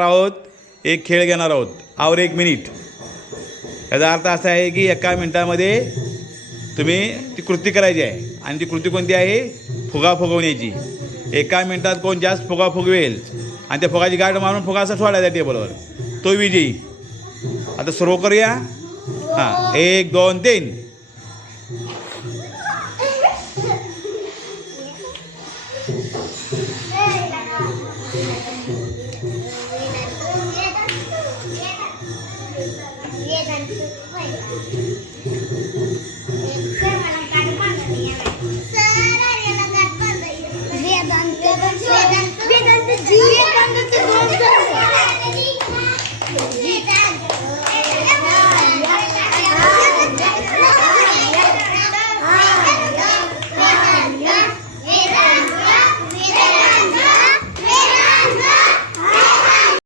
आहोत, एक खेळ घेणार आहोत और 1 मिनिट. याचा अर्थ असा आहे की 1 मिनिटामध्ये तुम्ही ती कृती करायची आहे आणि ती कृती कोणती आहे? फुगा फुगवण्याची. 1 मिनिटात कोण जास्त फुगा फुगवेल आणि त्या फुगाची गाठ मारून फुगा असा सोडायचा टेबलवर, तो विजयी. आता सुरू करूया. हां, 1 2 3.